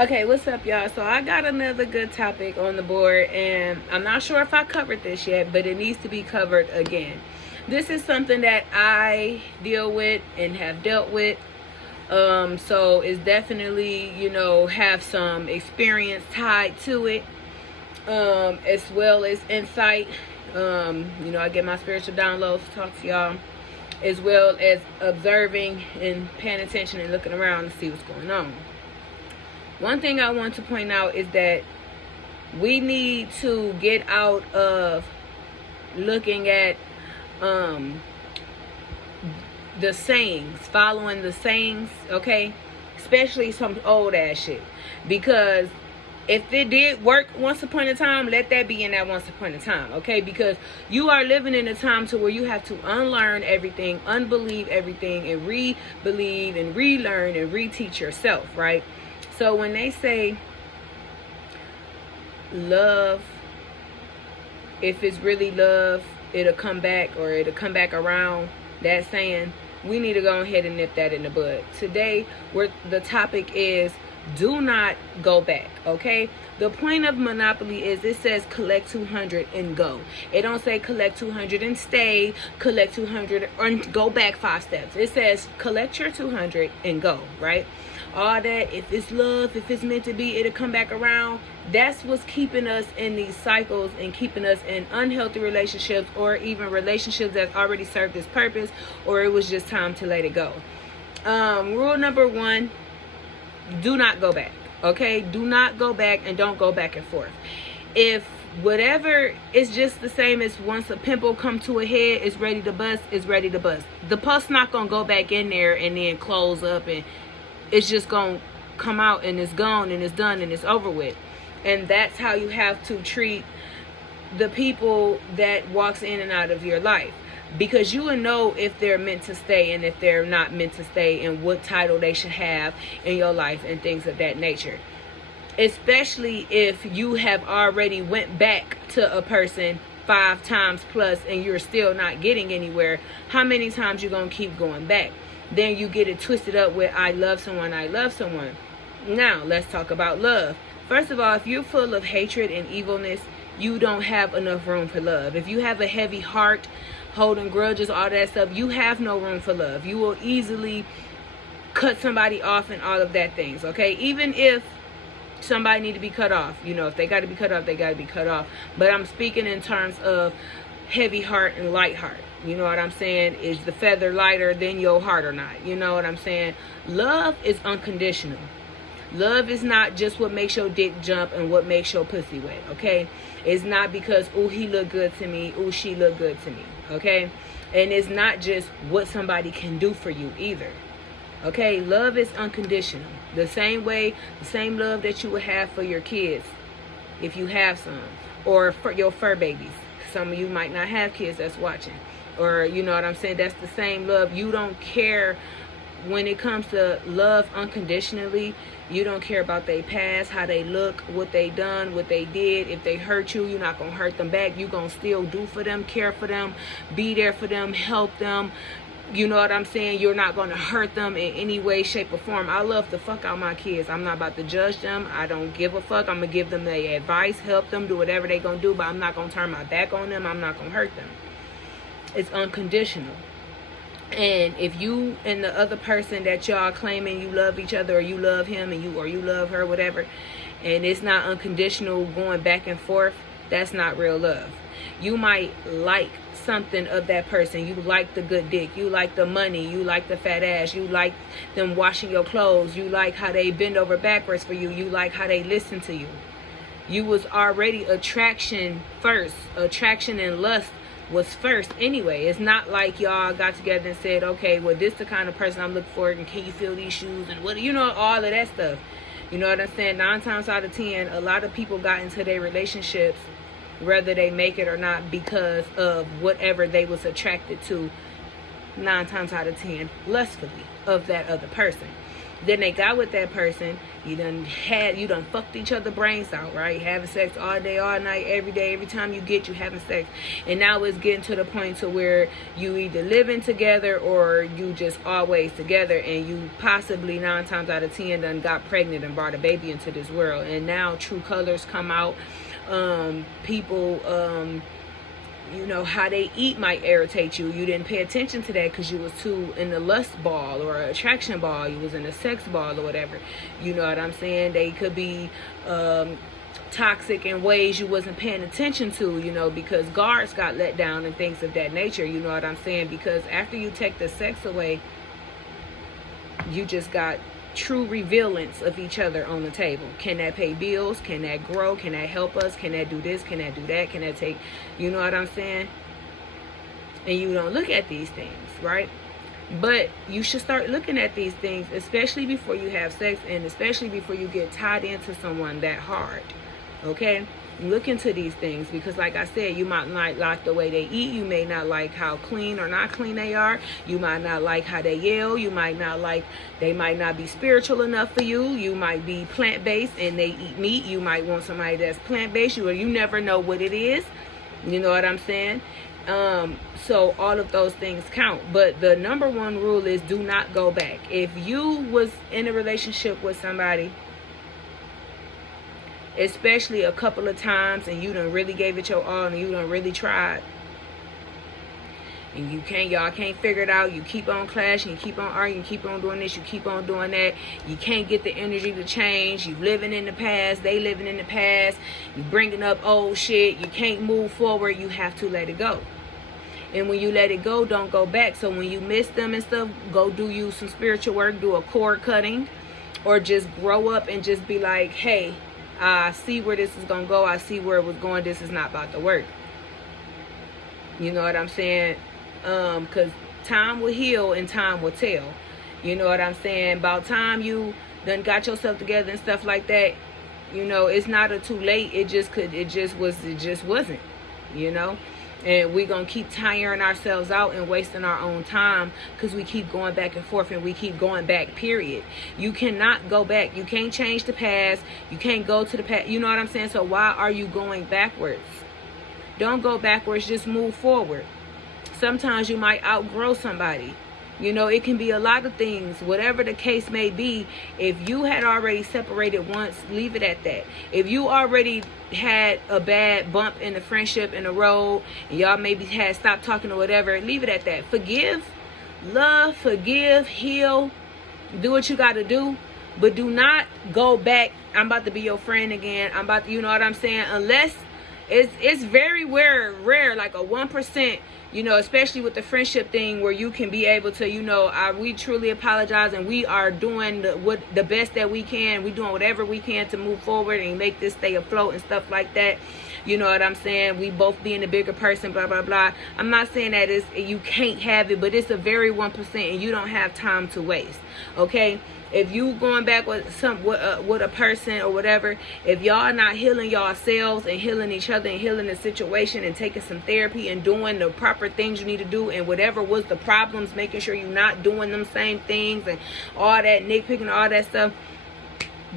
Okay, what's up, y'all? So I got another good topic on the board, and I'm not sure if I covered this yet, but it needs to be covered again. This is something that I deal with and have dealt with. So it's definitely, have some experience tied to it, as well as insight. I get my spiritual downloads to talk to y'all, as well as observing and paying attention and looking around to see what's going on. One thing I want to point out is that we need to get out of looking at the sayings, following the sayings, okay? Especially some old ass shit. Because if it did work once upon a time, let that be in that once upon a time, okay? Because you are living in a time to where you have to unlearn everything, unbelieve everything, and re-believe and relearn and reteach yourself, right? So when they say love, if it's really love, it'll come back, or it'll come back around, that saying, we need to go ahead and nip that in the bud. Today, the topic is do not go back, okay? The point of Monopoly is it says collect 200 and go. It don't say collect 200 and stay, collect 200 or go back 5 steps. It says collect your 200 and go, right? All that, if it's love, if it's meant to be, it'll come back around. That's what's keeping us in these cycles and keeping us in unhealthy relationships, or even relationships that already served its purpose, or it was just time to let it go. Rule number 1, do not go back, okay? Do not go back, and don't go back and forth. If whatever is just the same as once a pimple come to a head, it's ready to bust, it's ready to bust. The pus not gonna go back in there and then close up, and it's just gonna come out and it's gone and it's done and it's over with. And that's how you have to treat the people that walks in and out of your life, because you will know if they're meant to stay and if they're not meant to stay, and what title they should have in your life and things of that nature. Especially if you have already went back to a person 5 times plus and you're still not getting anywhere. How many times you gonna keep going back? Then you get it twisted up with I love someone, I love someone. Now let's talk about love. First of all, if you're full of hatred and evilness, you don't have enough room for love. If you have a heavy heart, holding grudges, all that stuff, you have no room for love. You will easily cut somebody off and all of that things, okay? Even if somebody need to be cut off, if they got to be cut off, they got to be cut off. But I'm speaking in terms of heavy heart and light heart. You know what I'm saying? Is the feather lighter than your heart or not? You know what I'm saying? Love is unconditional. Love is not just what makes your dick jump and what makes your pussy wet, okay? It's not because, oh, he look good to me, oh, she look good to me, okay? And it's not just what somebody can do for you either, okay? Love is unconditional. The same way, the same love that you would have for your kids, if you have some, or for your fur babies. Some of you might not have kids that's watching, or you know what I'm saying? That's the same love. You don't care when it comes to love unconditionally. You don't care about their past, how they look, what they done, what they did. If they hurt you, you're not gonna hurt them back. You're gonna still do for them, care for them, be there for them, help them. You know what I'm saying? You're not going to hurt them in any way, shape, or form. I love the fuck out my kids. I'm not about to judge them. I don't give a fuck. I'm going to give them the advice, help them, do whatever they going to do, but I'm not going to turn my back on them. I'm not going to hurt them. It's unconditional. And if you and the other person that y'all claiming you love each other, or you love him and you love her, whatever, and it's not unconditional going back and forth, that's not real love. You might like something of that person. You like the good dick, you like the money, you like the fat ass, you like them washing your clothes, you like how they bend over backwards for you, you like how they listen to you. You was already attraction first. Attraction and lust was first anyway. It's not like y'all got together and said, okay, well, this the kind of person I'm looking for, and can you feel these shoes, and what, all of that stuff. You know what I'm saying? 9 times out of 10, a lot of people got into their relationships, whether they make it or not, because of whatever they was attracted to, 9 times out of 10, lustfully, of that other person. Then they got with that person. You done fucked each other brains out, right? Having sex all day, all night, every day, every time you get, you having sex. And now it's getting to the point to where you either living together or you just always together, and you possibly 9 times out of 10 done got pregnant and brought a baby into this world. And now true colors come out. People, you know, how they eat might irritate you. You didn't pay attention to that because you was too in the lust ball or attraction ball. You was in the sex ball or whatever. You know what I'm saying? They could be toxic in ways you wasn't paying attention to, you know, because guards got let down and things of that nature. You know what I'm saying? Because after you take the sex away, you just got true revealance of each other on the table. Can that pay bills? Can that grow? Can that help us? Can that do this? Can that do that? Can that take, you know what I'm saying? And you don't look at these things, right? But you should start looking at these things, especially before you have sex, and especially before you get tied into someone that hard. Okay? Look into these things, because like I said, you might not like the way they eat. You may not like how clean or not clean they are. You might not like how they yell. You might not like, they might not be spiritual enough for you. You might be plant-based and they eat meat. You might want somebody that's plant-based. You never know what it is. You know what I'm saying? So all of those things count. But the number one rule is do not go back. If you was in a relationship with somebody, especially a couple of times, and you done really gave it your all and you done really tried, and y'all can't figure it out, you keep on clashing, you keep on arguing, you keep on doing this, you keep on doing that, you can't get the energy to change, you living in the past, they living in the past, you bringing up old shit, you can't move forward, you have to let it go. And when you let it go, don't go back. So when you miss them and stuff, go do you some spiritual work, do a cord cutting, or just grow up and just be like, hey, I see where this is going to go. I see where it was going. This is not about to work. You know what I'm saying? Because time will heal and time will tell. You know what I'm saying? About time you done got yourself together and stuff like that, you know, it's not too late. It just wasn't, you know? And we're going to keep tiring ourselves out and wasting our own time because we keep going back and forth, and we keep going back, period. You cannot go back. You can't change the past. You can't go to the past. You know what I'm saying? So why are you going backwards? Don't go backwards. Just move forward. Sometimes you might outgrow somebody. You know, it can be a lot of things, whatever the case may be. If you had already separated once, leave it at that. If you already had a bad bump in the friendship in the road, and y'all maybe had stopped talking or whatever, leave it at that. Forgive, love, forgive, heal, do what you got to do. But do not go back. I'm about to be your friend again. I'm about to, you know what I'm saying? Unless it's very rare, like a 1%, you know, especially with the friendship thing, where you can be able to, you know, we truly apologize and we are doing the best that we can. We're doing whatever we can to move forward and make this stay afloat and stuff like that. You know what I'm saying? We both being the bigger person, blah, blah, blah. I'm not saying that you can't have it, but it's a very 1%, and you don't have time to waste, okay? If you going back with a person or whatever, if y'all not healing yourselves and healing each other and healing the situation and taking some therapy and doing the proper things you need to do, and whatever was the problems, making sure you're not doing them same things and all that nitpicking, all that stuff,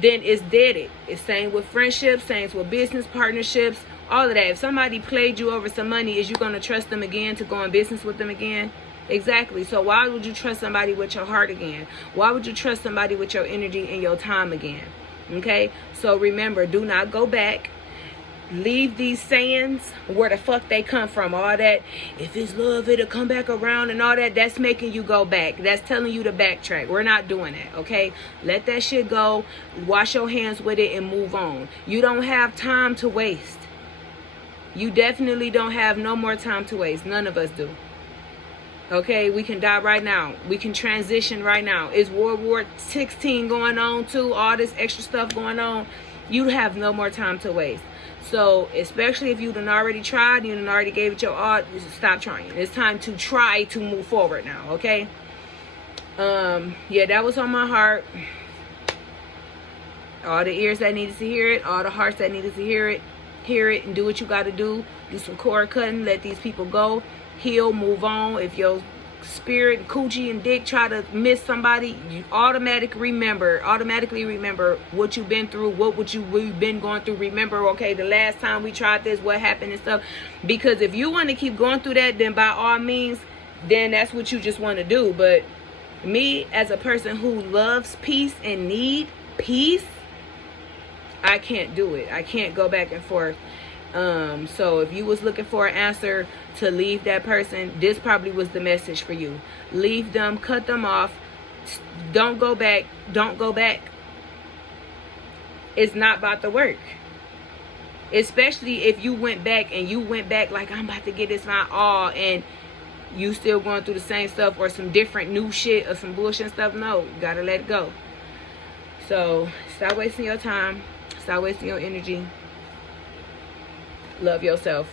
then it's dead. It's same with friendships, same with business partnerships, all of that. If somebody played you over some money, is you going to trust them again to go in business with them again? Exactly. So why would you trust somebody with your heart again? Why would you trust somebody with your energy and your time again? Okay? So remember, do not go back. Leave these sayings where the fuck they come from. All that, if it's love, it'll come back around and all that. That's making you go back. That's telling you to backtrack. We're not doing that, okay? Let that shit go. Wash your hands with it and move on. You don't have time to waste. You definitely don't have no more time to waste. None of us do. Okay, we can die right now. We can transition right now. Is World War 16 going on too? All this extra stuff going on. You have no more time to waste. So, especially if you done already tried, you done already gave it your all, stop trying. It's time to try to move forward now, okay? Yeah, that was on my heart. All the ears that needed to hear it, all the hearts that needed to hear it, and do what you got to do. Do some cord cutting, let these people go. Heal, move on. If your spirit, coochie and dick try to miss somebody, you automatically remember what you've been through, we've been going through. Remember, okay, the last time we tried this, what happened and stuff. Because if you want to keep going through that, then by all means, then that's what you just want to do. But me, as a person who loves peace and need peace, I can't do it. I can't go back and forth. So if you was looking for an answer to leave that person, this probably was the message for you. Leave them, cut them off. Don't go back. Don't go back. It's not about the work. Especially if you went back like, I'm about to get this my all, and you still going through the same stuff or some different new shit or some bullshit stuff. No, you gotta let it go. So stop wasting your time. Stop wasting your energy. Love yourself.